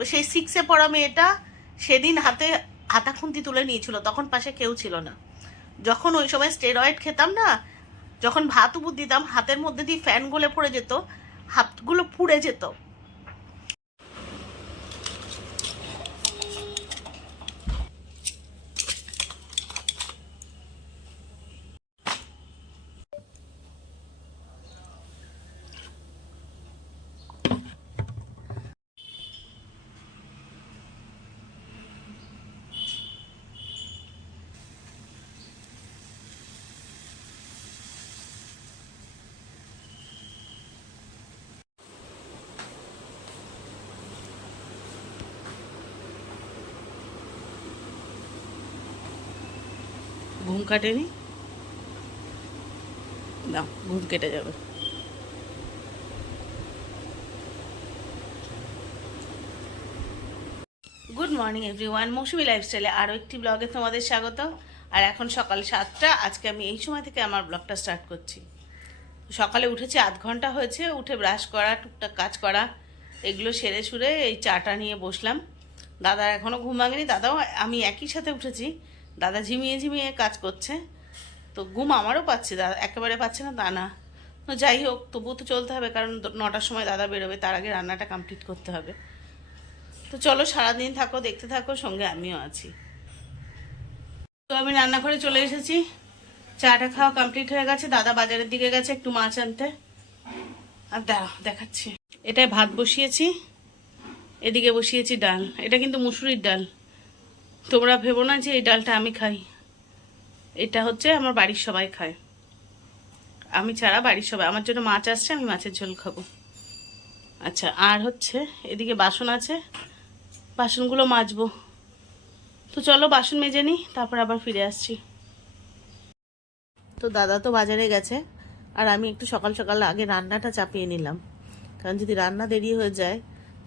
তো সেই সিক্সে পড়া মেয়েটা সেদিন হাতে হাতা খুন্তি তুলে নিয়েছিল, তখন পাশে কেউ ছিল না। যখন ওই সময় স্টেরয়েড খেতাম না, যখন ভাত উপর দিতাম, হাতের মধ্যে দিয়ে ফ্যান গলে পড়ে যেত, হাতগুলো পুড়ে যেত। ঘুম কাটেনি। না ঘুম কেটে যাবে। গুড মর্নিং এভরিওয়ান মৌসুমি লাইফস্টাইলে আরও একটি ব্লগে তোমাদের স্বাগত আর এখন সকাল সাতটা, আজকে আমি এই সময় থেকে আমার ব্লগটা স্টার্ট করছি। সকালে উঠেছি, আধ ঘণ্টা হয়েছে, উঠে ব্রাশ করা, টুকটাক কাজ করা, এগুলো সেরে সুরে এই চাটা নিয়ে বসলাম। দাদা এখনও ঘুম দাদাও আমি একই সাথে উঠেছি। দাদা ঝিমিয়ে ঝিমিয়ে কাজ করছে। তো ঘুম আমারও পাচ্ছে, দাদা একেবারে পাচ্ছে না, তা না। তো যাই হোক, তবুও তো চলতে হবে, কারণ নটার সময় দাদা বেরোবে, তার আগে রান্নাটা কমপ্লিট করতে হবে। তো চলো, সারাদিন থাকো, দেখতে থাকো, সঙ্গে আমিও আছি। তো আমি রান্নাঘরে চলে এসেছি। চাটা খাওয়া কমপ্লিট হয়ে গেছে, দাদা বাজারের দিকে গেছে একটু মাছ আনতে। আর দাঁড়া, দেখাচ্ছি। এটায় ভাত বসিয়েছি, এদিকে বসিয়েছি ডাল। এটা কিন্তু মুসুরির ডাল। তোমরা ভেবো না যে এই ডালটা আমি খাই। এটা হচ্ছে আমার বাড়ির সবাই খায়। আমি ছাড়া বাড়ির সবাই আমার জন্য মাছ আসছে, আমি মাছের ঝোল খাব। আচ্ছা আর হচ্ছে এদিকে বাসন আছে। বাসনগুলো মাজবো। তো চলো বাসন মেজে নিই, তারপর আবার ফিরে আসছি। তো দাদা তো বাজারে গেছে, আর আমি একটু সকাল সকাল আগে রান্নাটা চাপিয়ে নিলাম। কারণ যদি রান্না দেরি হয়ে যায়,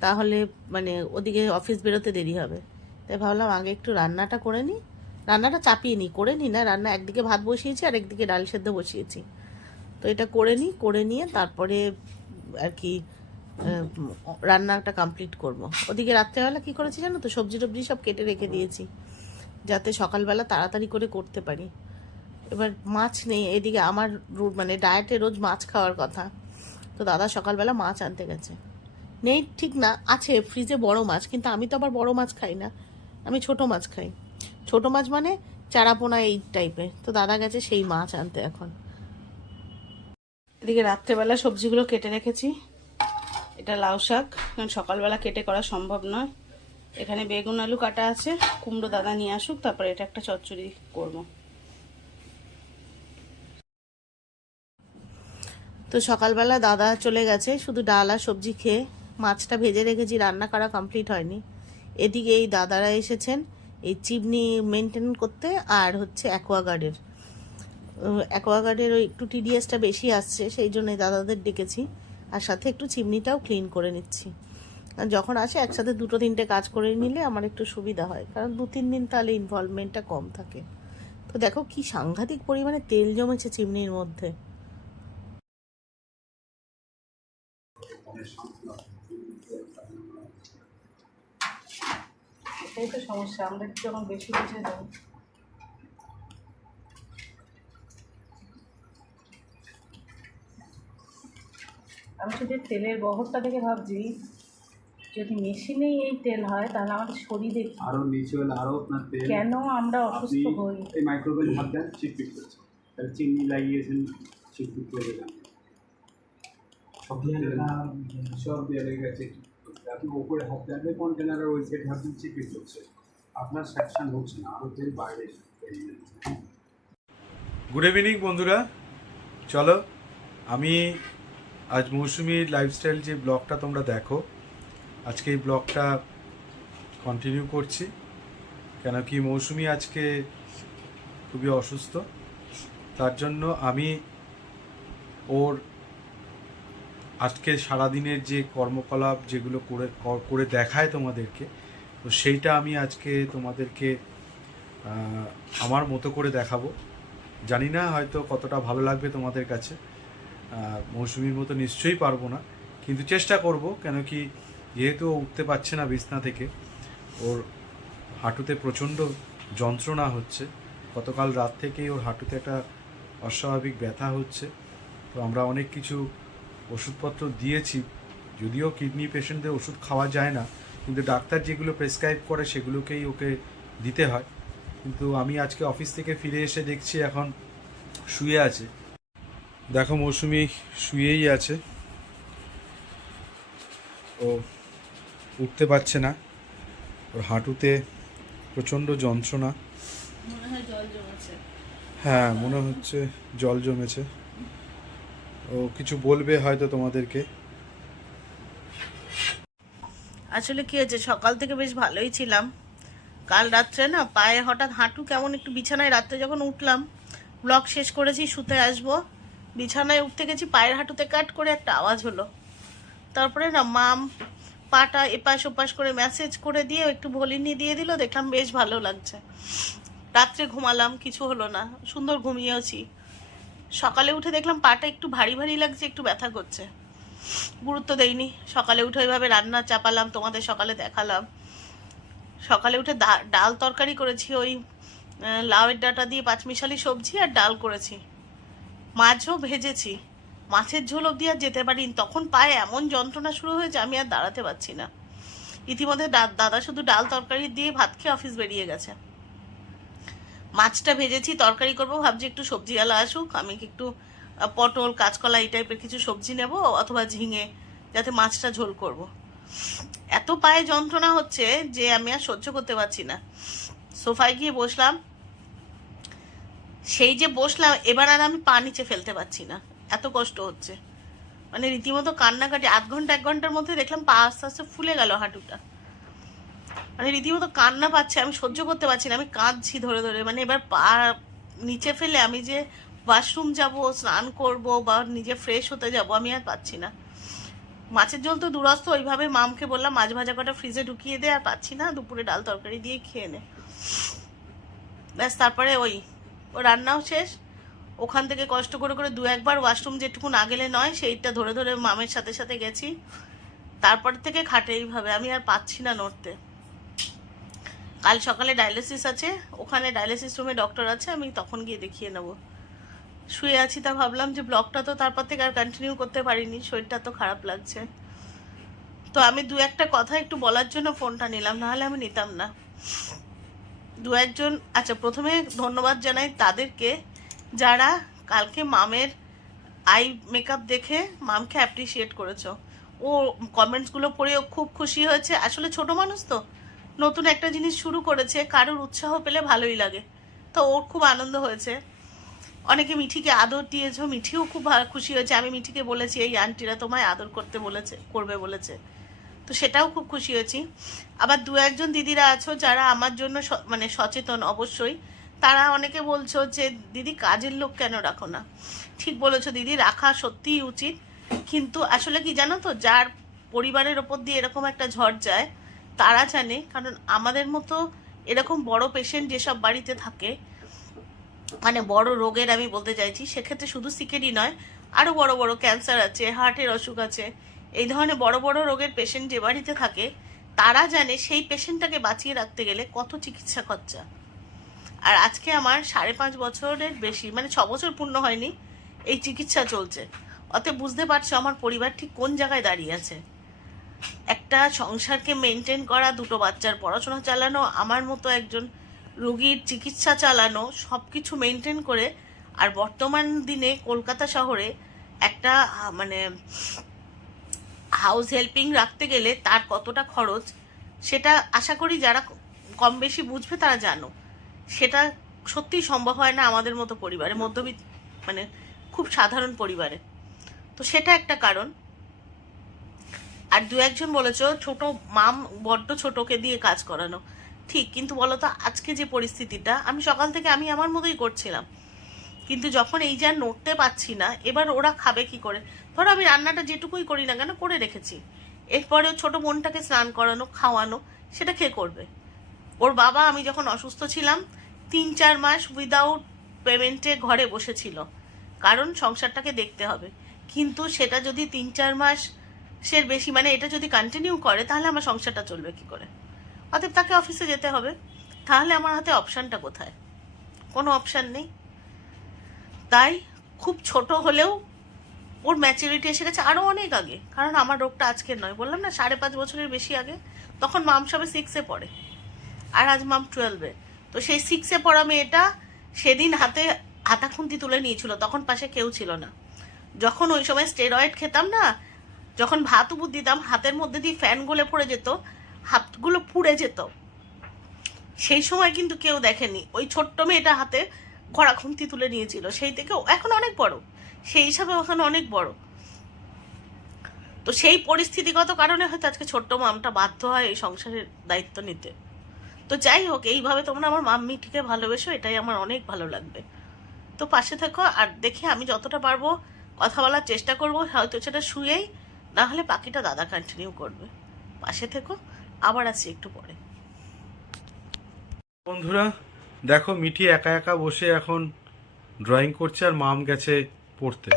তাহলে মানে ওদিকে অফিস বেরোতে দেরি হবে। তাই ভাবলাম আগে একটু রান্নাটা করে নিই। রান্নাটা চাপিয়ে নিই, করে নিই না, রান্না একদিকে ভাত বসিয়েছি আর একদিকে ডাল সেদ্ধ বসিয়েছি। তো এটা করে নিই, করে নিয়ে তারপরে আর কি রান্নাটা কমপ্লিট করব। ওদিকে রাত্রেবেলা কি করেছি জানো তো, সবজি টবজি সব কেটে রেখে দিয়েছি, যাতে সকালবেলা তাড়াতাড়ি করে করতে পারি। এবার মাছ নেই, এদিকে আমার মানে ডায়েটে রোজ মাছ খাওয়ার কথা। তো দাদা সকালবেলা মাছ আনতে গেছে। নেই ঠিক না, আছে ফ্রিজে বড় মাছ, কিন্তু আমি তো আবার বড় মাছ খাই না। আমি ছোট মাছ খাই। ছোট মাছ মানে চারাপোনা এই টাইপের তো দাদা গেছে সেই মাছ আনতে এখন। এদিকে রাত্রেবেলা সবজিগুলো কেটে রেখেছি। এটা লাউ শাক। কারণ সকালবেলা কেটে করা সম্ভব নয়। এখানে বেগুন, আলু কাটা আছে। কুমড়ো দাদা নিয়ে আসুক, তারপরে এটা একটা চচ্চড়ি করব। তো সকালবেলা দাদা চলে গেছে, শুধু ডাল আর সবজি খেয়ে। মাছটা ভেজে রেখেছি, রান্না করা কমপ্লিট হয়নি। এদিকে এই দাদারা এসেছেন, এই চিমনি মেনটেন করতে আর হচ্ছে অ্যাকোয়াগার্ডের অ্যাকোয়াগার্ডের ওই একটু টিডিএসটা বেশি আসছে, সেই জন্যই দাদাদের ডেকেছি। আর সাথে একটু চিমনিটাও ক্লিন করে নিচ্ছি। আর যখন আসে একসাথে দুটো তিনটে কাজ করে নিলে আমার একটু সুবিধা হয়, কারণ দু তিন দিন তাহলে ইনভলভমেন্টটা কম থাকে। তো দেখো কি সাংঘাতিক পরিমাণে তেল জমেছে চিমনির মধ্যে। এটাই তো সমস্যা আমরা একটু যখন বেশি বুঝে যাব আমি শুধু তেলের বহরটা দেখে ভাবছি যদি মেশিনেই এই তেল হয় তাহলে আমাদের শরীরে? আরও নিচে হলে আরও আপনার তেল কেন আমরা অসুস্থ হই? এই মাইক্রোওয়েভ হাত দেন চিটপিট করছে তাহলে চিনি লাগিয়েছেন চিটপিট করে দেবেন সব তেল- সব দিয়ে লেগে গেছে উপরে হাত দেন কন্টেনারের ওই হাত দেন চিটপিট করছে আপনার সেকশন হচ্ছে না, আরও তেল বাইরে গুড ইভিনিং বন্ধুরা। চলো, আমি আজ মৌসুমি লাইফস্টাইল যে ব্লগটা তোমরা দেখো, আজকে এই ব্লগটা কন্টিনিউ করছি, কেন কি মৌসুমি আজকে খুবই অসুস্থ। তার জন্য আমি ওর আজকে সারাদিনের যে কর্মকলাপ যেগুলো করে করে দেখায় তোমাদেরকে, তো সেইটা আমি আজকে তোমাদেরকে আমার মতো করে দেখাবো। জানি না হয়তো কতটা ভালো লাগবে তোমাদের কাছে মৌসুমির মতো নিশ্চয়ই পারব না, কিন্তু চেষ্টা করব, কেন কি যেহেতু ও উঠতে পারছে না বিছনা থেকে, ওর হাঁটুতে প্রচণ্ড যন্ত্রণা হচ্ছে। গতকাল রাত থেকেই ওর হাঁটুতে একটা অস্বাভাবিক ব্যথা হচ্ছে, তো আমরা অনেক কিছু ওষুধপত্র দিয়েছি যদিও কিডনি পেশেন্টদের ওষুধ খাওয়া যায় না কিন্তু ডাক্তার যেগুলো প্রেসক্রাইব করে সেগুলোকেই ওকে দিতে হয়। কিন্তু আমি আজকে অফিস থেকে ফিরে এসে দেখছি এখন শুয়ে আছে। দেখো মৌসুমি শুয়েই আছে। ও উঠতে পারছে না। ওর হাঁটুতে প্রচণ্ড যন্ত্রণা। জল জমেছে। হ্যাঁ মনে হচ্ছে জল জমেছে। ও কিছু বলবে হয়তো তোমাদেরকে। আসলে কি হয়েছে? সকাল থেকে বেশ ভালোই ছিলাম। কাল রাত্রে না পায়ে হঠাৎ হাঁটু কেমন একটু বিছানায় রাত্রে যখন উঠলাম ব্লগ শেষ করেছি, শুতে আসব। বিছানায় উঠতে গেছি, পায়ের হাঁটুতে কাট করে একটা আওয়াজ হলো। তারপরে না মাম পাটা এপাশ ওপাশ করে মেসেজ করে দিয়ে একটু ভলিনি দিয়ে দিল, দেখলাম বেশ ভালো লাগছে। রাত্রে ঘুমালাম, কিছু হলো না। সুন্দর ঘুমিয়েওছি। সকালে উঠে দেখলাম পাটা একটু ভারী ভারী লাগছে, একটু ব্যথা করছে। গুরুত্ব দেইনি। সকালে উঠে ওইভাবে রান্না চাপালাম, তোমাদের সকালে দেখালাম। সকালে উঠে ডাল তরকারি করেছি, ওই লাউয়ের ডাটা দিয়ে পাঁচমিশালি সবজি আর ডাল করেছি। মাছও ভেজেছি। মাছের ঝোল অব্দি আর যেতে পারিনি। তখন পায়ে এমন যন্ত্রণা শুরু হয়েছে, আমি আর দাঁড়াতে পারছি না। ইতিমধ্যে দাদা শুধু ডাল তরকারি দিয়ে ভাত খেয়ে অফিস বেরিয়ে গেছে। মাছটা ভেজেছি, তরকারি করব, ভাবছি একটু সবজিওয়ালা আসুক, আমি একটু পটল, কাঁচকলা এই টাইপের কিছু সবজি নেব অথবা ঝিঙে, যাতে মাছটা ঝোল করব। এত পায়ে যন্ত্রণা হচ্ছে যে আমি আর সহ্য করতে পারছি না। সোফায় গিয়ে বসলাম। সেই যে বসলাম, এবার আর আমি পা নিচে ফেলতে পারছি না। এত কষ্ট হচ্ছে। মানে রীতিমতো কান্নাকাটি, আধ ঘণ্টা, এক ঘণ্টার মধ্যে দেখলাম পা আস্তে আস্তে ফুলে গেল হাঁটুটা। মানে রীতিমতো কান্না পাচ্ছে, আমি সহ্য করতে পারছি না, আমি কাঁদছি ধরে ধরে। মানে এবার পা নিচে ফেলে আমি যে ওয়াশরুম যাব, স্নান করব বা নিজে ফ্রেশ হতে যাব, আমি আর পাচ্ছি না। মাছের ঝোল তো দূরস্থ ওইভাবে মামকে বললাম, মাছ ভাজা কটা ফ্রিজে ঢুকিয়ে দে, আর পাচ্ছি না, দুপুরে ডাল তরকারি দিয়ে খেয়ে নে। ব্যাস, তারপরে ওই, ও রান্নাও শেষ। ওখান থেকে কষ্ট করে করে দু একবার ওয়াশরুম যেটুকু না গেলে নয়, সেইটা ধরে ধরে মামের সাথে সাথে গেছি। তারপর থেকে খাটে এইভাবে, আমি আর পাচ্ছি না নড়তে। কাল সকালে ডায়ালিসিস আছে, ওখানে ডায়ালিসিস রুমে ডক্টর আছে, আমি তখন গিয়ে দেখিয়ে নেব। শুয়ে আছি তা ভাবলাম যে ব্লগটা তো তারপর থেকে আর কন্টিনিউ করতে পারিনি, শরীরটা তো খারাপ লাগছে। তো আমি দু একটা কথা একটু বলার জন্য ফোনটা নিলাম, নাহলে আমি নিতাম না। দু একজন আচ্ছা প্রথমে ধন্যবাদ জানাই তাদেরকে, যারা কালকে মামের আই মেকআপ দেখে মামকে অ্যাপ্রিসিয়েট করেছ। ও কমেন্টসগুলো পড়ে ও খুব খুশি হয়েছে। আসলে ছোট মানুষ তো নতুন একটা জিনিস শুরু করেছে, কারোর উৎসাহ পেলে ভালোই লাগে। তো ওর খুব আনন্দ হয়েছে। অনেকে মিঠিকে আদর দিয়েছ, মিঠিও খুব খুশি হয়েছে। আমি মিঠিকে বলেছি, এই আন্টিরা তোমায় আদর করতে বলেছে, করবে বলেছে। তো সেটাও খুব খুশি হয়েছি। আবার দু একজন দিদিরা আছো যারা আমার জন্য মানে সচেতন অবশ্যই। তারা অনেকে বলছো যে, দিদি, কাজের লোক কেন রাখো না? ঠিক বলেছ, দিদি, রাখা সত্যিই উচিত। কিন্তু আসলে কি জানো তো, যার পরিবারের ওপর দিয়ে এরকম একটা ঝড় যায় তারা জানে, কারণ আমাদের মতো এরকম বড় পেশেন্ট যেসব বাড়িতে থাকে মানে বড় রোগের আমি বলতে চাইছি, সেক্ষেত্রে শুধু সিকেরই নয় আরও বড় বড় ক্যান্সার আছে হার্টের অসুখ আছে, এই ধরনের বড় বড় রোগের পেশেন্ট যে বাড়িতে থাকে, তারা জানে সেই পেশেন্টটাকে বাঁচিয়ে রাখতে গেলে কত চিকিৎসা খরচা। আর আজকে আমার সাড়ে পাঁচ বছরের বেশি মানে ছ বছর পূর্ণ হয়নি, এই চিকিৎসা চলছে। অতএব বুঝতে পারছ আমার পরিবার ঠিক কোন জায়গায় দাঁড়িয়ে আছে। একটা সংসারকে মেনটেন করা, দুটো বাচ্চার পড়াশোনা চালানো, আমার মতো একজন রোগীর চিকিৎসা চালানো সব কিছু মেনটেন করে, আর বর্তমান দিনে কলকাতা শহরে একটা মানে হাউস হেল্পিং রাখতে গেলে তার কতটা খরচ, সেটা আশা করি যারা কম বেশি বুঝবে তারা জানো। সেটা সত্যিই সম্ভব হয় না আমাদের মতো পরিবারে, মধ্যবিত্ত মানে খুব সাধারণ পরিবারে। তো সেটা একটা কারণ। আর দু একজন বলেছ, ছোট মাম বড্ড ছোটকে দিয়ে কাজ করানো। ঠিক, কিন্তু বলো তো আজকে যে পরিস্থিতিটা, আমি সকাল থেকে আমি আমার মতোই করছিলাম। কিন্তু যখন এই যে নড়তে পারছি না, এবার ওরা খাবে কি করে? ধরো আমি রান্নাটা যেটুকুই করি না কেন করে রেখেছি। এরপরে ছোট বোনটাকে স্নান করানো, খাওয়ানো, সেটা খেয়ে করবে? ওর বাবা, আমি যখন অসুস্থ ছিলাম, তিন চার মাস উইদাউট পেমেন্টে ঘরে বসেছিল। কারণ সংসারটাকে দেখতে হবে। কিন্তু সেটা যদি তিন চার মাস সে বেশি মানে এটা যদি কন্টিনিউ করে, তাহলে আমার সংসারটা চলবে কি করে? অতএব তাকে অফিসে যেতে হবে। তাহলে আমার হাতে অপশানটা কোথায়? কোনো অপশান নেই। তাই খুব ছোট হলেও ওর ম্যাচুরিটি এসে গেছে আরও অনেক আগে। কারণ আমার রোগটা আজকের নয়। বললাম না, সাড়ে পাঁচ বছরের বেশি আগে। তখন মাম সবে সিক্সে পড়ে। আর আজ মাম টুয়েলভে তো সেই সিক্সে পড়া মেয়েটা সেদিন হাতে হাতা খুন্তি তুলে নিয়েছিল। তখন পাশে কেউ ছিল না। যখন ওই সময় স্টেরয়েড খেতাম না যখন ভাত উপর দিতাম, হাতের মধ্যে দিয়ে ফ্যান গলে পড়ে যেত, হাতগুলো পুড়ে যেত। সেই সময় কিন্তু কেউ দেখেনি। ওই ছোট্ট মেয়েটা হাতে কড়া খুন্তি তুলে নিয়েছিল। সেই থেকে এখন অনেক বড়। সেই হিসাবে ওখানে অনেক বড়। তো সেই পরিস্থিতিগত কারণে হয়তো আজকে ছোট্ট মামটা বাধ্য হয় এই সংসারের দায়িত্ব নিতে। তো যাই হোক, এইভাবে তোমরা আমার মাম্মিটিকে ভালোবেসো, এটাই আমার অনেক ভালো লাগবে। তো পাশে থেকো, আর দেখি আমি যতটা পারব কথা বলার চেষ্টা করব, হয়তো সেটা শুয়েই না হলে বাকিটা দাদা কন্টিনিউ করবে। পাশে থেকো আবার আসছি একটু পরে। বন্ধুরা দেখো মিঠি একা একা বসে এখন ড্রয়িং করছে আর মাম গেছে পড়তে।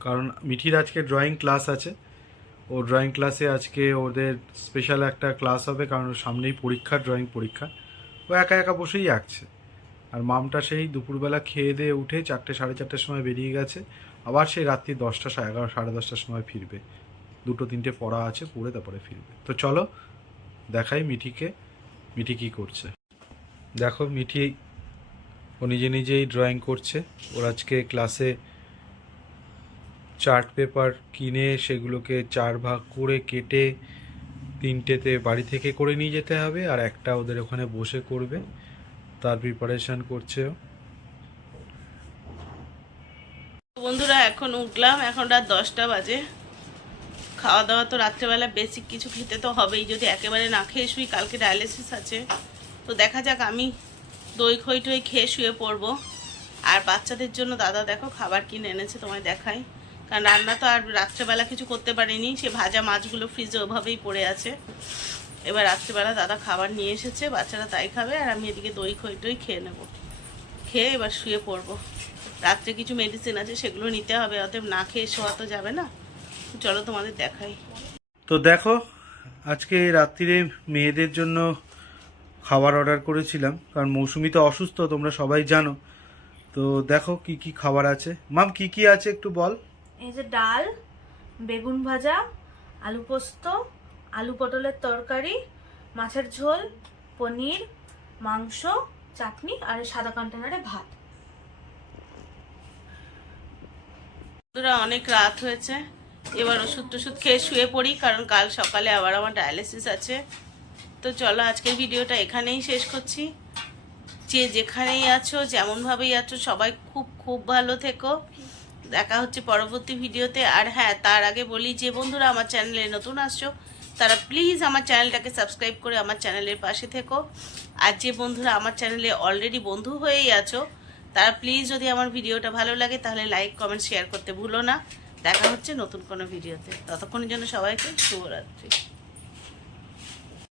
কারণ মিঠির আজকে ড্রয়িং ক্লাস আছে। ও ড্রয়িং ক্লাসে আজকে ওদের স্পেশাল একটা ক্লাস হবে কারণ ওর সামনেই পরীক্ষা ড্রয়িং পরীক্ষা। ও একা একা বসেই আঁকছে। আর মামটা সেই দুপুরবেলা খেয়ে দিয়ে উঠে চারটে সাড়ে চারটের সময় বেরিয়ে গেছে। আবার সেই রাত্রি দশটা এগারো, সাড়ে দশটার সময় ফিরবে। দুটো, তিনটে পড়া আছে, পড়ে তারপরে ফিরবে। তো চলো, দেখাই মিঠিকে, মিঠি কী করছে। দেখো, মিঠি ও নিজে নিজেই ড্রয়িং করছে। ওর আজকে ক্লাসে চার্ট পেপার কিনে সেগুলোকে চার ভাগ করে কেটে তিনটেতে বাড়ি থেকে করে নিয়ে যেতে হবে, আর একটা ওদের ওখানে বসে করবে। তার প্রিপারেশন করছে ও বন্ধুরা, এখন উঠলাম। এখন রাত দশটা বাজে। খাওয়া দাওয়া তো রাত্রেবেলা বেসিক কিছু খেতে তো হবেই। যদি একেবারে না খেয়ে শুই, কালকে ডায়ালিসিস আছে। তো দেখা যাক, আমি দই খই টই খেয়ে শুয়ে পড়ব। আর বাচ্চাদের জন্য, দাদা দেখো খাবার কিনে এনেছে, তোমায় দেখাই। কারণ রান্না তো আর রাত্রেবেলা কিছু করতে পারিনি। সে ভাজা মাছগুলো ফ্রিজে ওভাবেই পড়ে আছে। এবার রাত্রেবেলা দাদা খাবার নিয়ে এসেছে, বাচ্চারা তাই খাবে। আর আমি এদিকে দই খই টই খেয়ে নেব। খেয়ে এবার শুয়ে পড়ব। রাত্রে কিছু মেডিসিন আছে সেগুলো নিতে হবে অতএব না খেয়ে শোয়া তো যাবে না। চলো তোমাদের দেখাই। তো দেখো আজকে রাত্রিরে মেয়েদের জন্য খাবার অর্ডার করেছিলাম কারণ মৌসুমি তো অসুস্থ তোমরা সবাই জানো। তো দেখো কি কি খাবার আছে। মাম কি কি আছে একটু বল। এই যে ডাল বেগুন ভাজা আলু পোস্ত আলু পটলের তরকারি মাছের ঝোল পনির মাংস চাটনি আর সাদা কন্টেনারে ভাত। বন্ধুরা, অনেক রাত হয়েছে। এবার ওষুধ টষুধ খেয়ে শুয়ে পড়ি, কারণ কাল সকালে আবার আমার ডায়ালিসিস আছে। তো চলো আজকের ভিডিওটা এখানেই শেষ করছি। যে যেখানেই আছো, যেমনভাবেই আছো, সবাই খুব খুব ভালো থেকো। দেখা হচ্ছে পরবর্তী ভিডিওতে। আর হ্যাঁ তার আগে বলি, যে বন্ধুরা আমার চ্যানেলে নতুন আসছো, তারা প্লিজ আমার চ্যানেলটাকে সাবস্ক্রাইব করে আমার চ্যানেলের পাশে থেকো। আর যে বন্ধুরা আমার চ্যানেলে অলরেডি বন্ধু হয়েই আছো তারা প্লিজ যদি আমার ভিডিওটা ভালো লাগে, তাহলে লাইক কমেন্ট শেয়ার করতে ভুলো না। দেখা হচ্ছে নতুন কোনো ভিডিওতে। ততক্ষণের জন্য সবাইকে শুভরাত্রি।